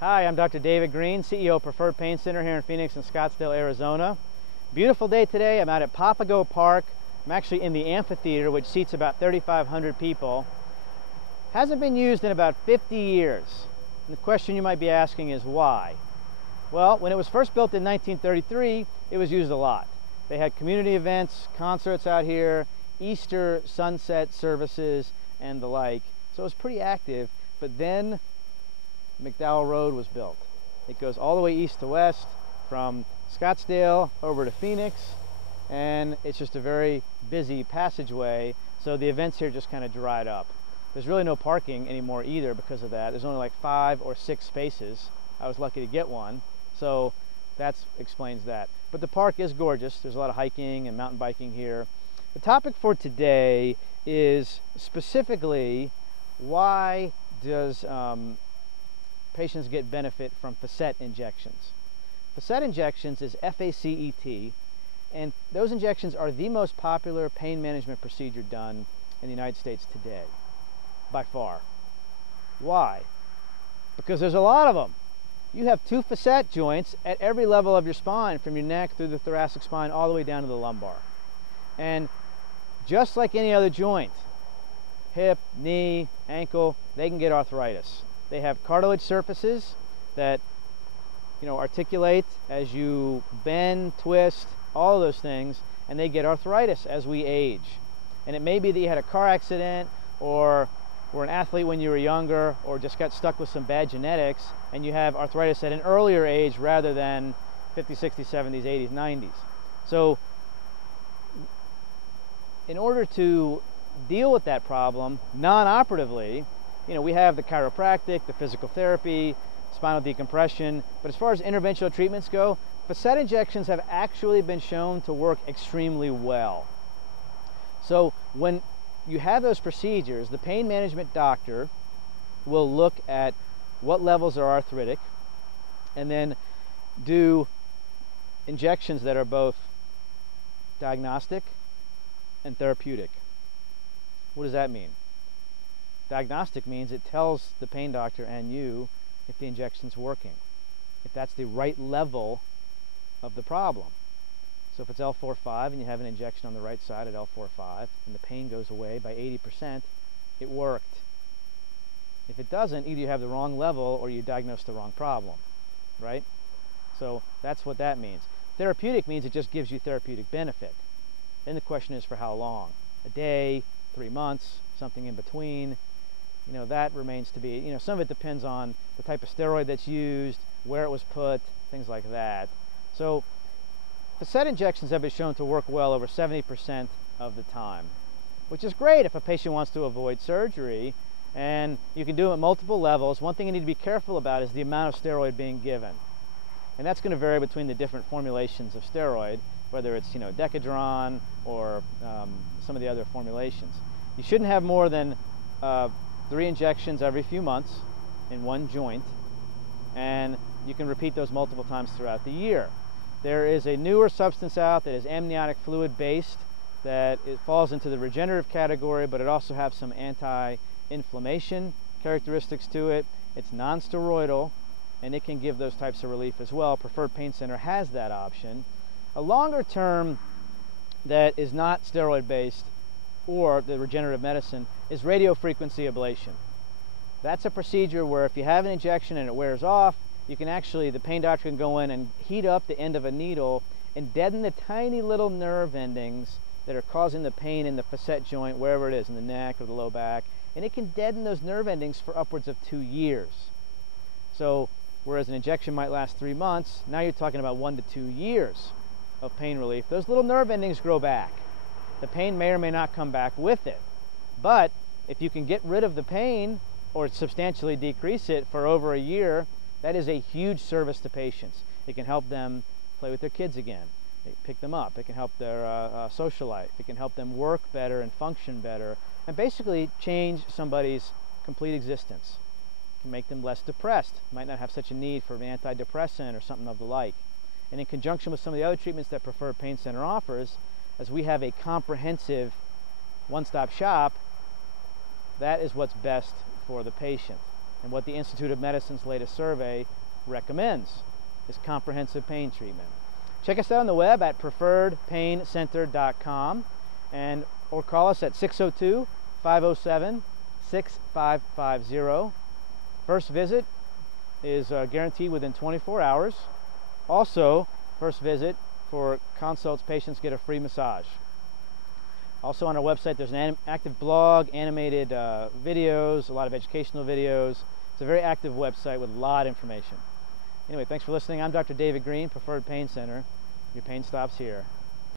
Hi, I'm Dr. David Greene, CEO of Preferred Pain Center here in Phoenix and Scottsdale, Arizona. Beautiful day today. I'm out at Papago Park. I'm actually in the amphitheater, which seats about 3,500 people. Hasn't been used in about 50 years. And the question you might be asking is why? Well, when it was first built in 1933, it was used a lot. They had community events, concerts out here, Easter sunset services, and the like. So it was pretty active, but then McDowell Road was built. It goes all the way east to west from Scottsdale over to Phoenix, and it's just a very busy passageway, so the events here just kind of dried up. There's really no parking anymore either because of that. There's only like 5 or 6 spaces. I was lucky to get one, so that explains that. But the park is gorgeous. There's a lot of hiking and mountain biking here. The topic for today is specifically why does patients get benefit from facet injections. Facet injections is F-A-C-E-T, and those injections are the most popular pain management procedure done in the United States today, by far. Why? Because there's a lot of them. You have 2 facet joints at every level of your spine, from your neck through the thoracic spine all the way down to the lumbar. And just like any other joint, hip, knee, ankle, they can get arthritis. They have cartilage surfaces that, articulate as you bend, twist, all of those things, and they get arthritis as we age. And it may be that you had a car accident, or were an athlete when you were younger, or just got stuck with some bad genetics, and you have arthritis at an earlier age rather than 50s, 60s, 70s, 80s, 90s. So in order to deal with that problem non-operatively, we have the chiropractic, the physical therapy, spinal decompression, but as far as interventional treatments go, facet injections have actually been shown to work extremely well. So when you have those procedures, the pain management doctor will look at what levels are arthritic and then do injections that are both diagnostic and therapeutic. What does that mean? Diagnostic means it tells the pain doctor and you if the injection's working, if that's the right level of the problem. So if it's L4-5 and you have an injection on the right side at L4-5 and the pain goes away by 80%, it worked. If it doesn't, either you have the wrong level or you diagnosed the wrong problem, right? So that's what that means. Therapeutic means it just gives you therapeutic benefit. Then the question is for how long? A day, 3 months, something in between? That remains to be, some of it depends on the type of steroid that's used, where it was put, things like that. So facet injections have been shown to work well over 70% of the time, which is great if a patient wants to avoid surgery, and you can do it at multiple levels. One thing you need to be careful about is the amount of steroid being given. And that's going to vary between the different formulations of steroid, whether it's Decadron or some of the other formulations. You shouldn't have more than 3 injections every few months in one joint, and you can repeat those multiple times throughout the year. There is a newer substance out that is amniotic fluid based, that it falls into the regenerative category, but it also has some anti-inflammation characteristics to it. It's non-steroidal, and it can give those types of relief as well. Preferred Pain Center has that option. A longer term that is not steroid based or the regenerative medicine is radiofrequency ablation. That's a procedure where if you have an injection and it wears off, you can actually, the pain doctor can go in and heat up the end of a needle and deaden the tiny little nerve endings that are causing the pain in the facet joint, wherever it is, in the neck or the low back, and it can deaden those nerve endings for upwards of 2 years. So whereas an injection might last 3 months, now you're talking about 1 to 2 years of pain relief. Those little nerve endings grow back. The pain may or may not come back with it, but if you can get rid of the pain or substantially decrease it for over a year, that is a huge service to patients. It can help them play with their kids again, pick them up. It can help their social life. It can help them work better and function better, and basically change somebody's complete existence. It can make them less depressed. Might not have such a need for an antidepressant or something of the like. And in conjunction with some of the other treatments that Preferred Pain Center offers, as we have a comprehensive one-stop shop, that is what's best for the patient. and what the Institute of Medicine's latest survey recommends is comprehensive pain treatment. Check us out on the web at preferredpaincenter.com or call us at 602-507-6550. First visit is guaranteed within 24 hours. Also, first visit for consults, patients get a free massage. Also on our website there's an active blog, animated videos, a lot of educational videos. It's a very active website with a lot of information. Anyway, thanks for listening. I'm Dr. David Greene, Preferred Pain Center. Your pain stops here.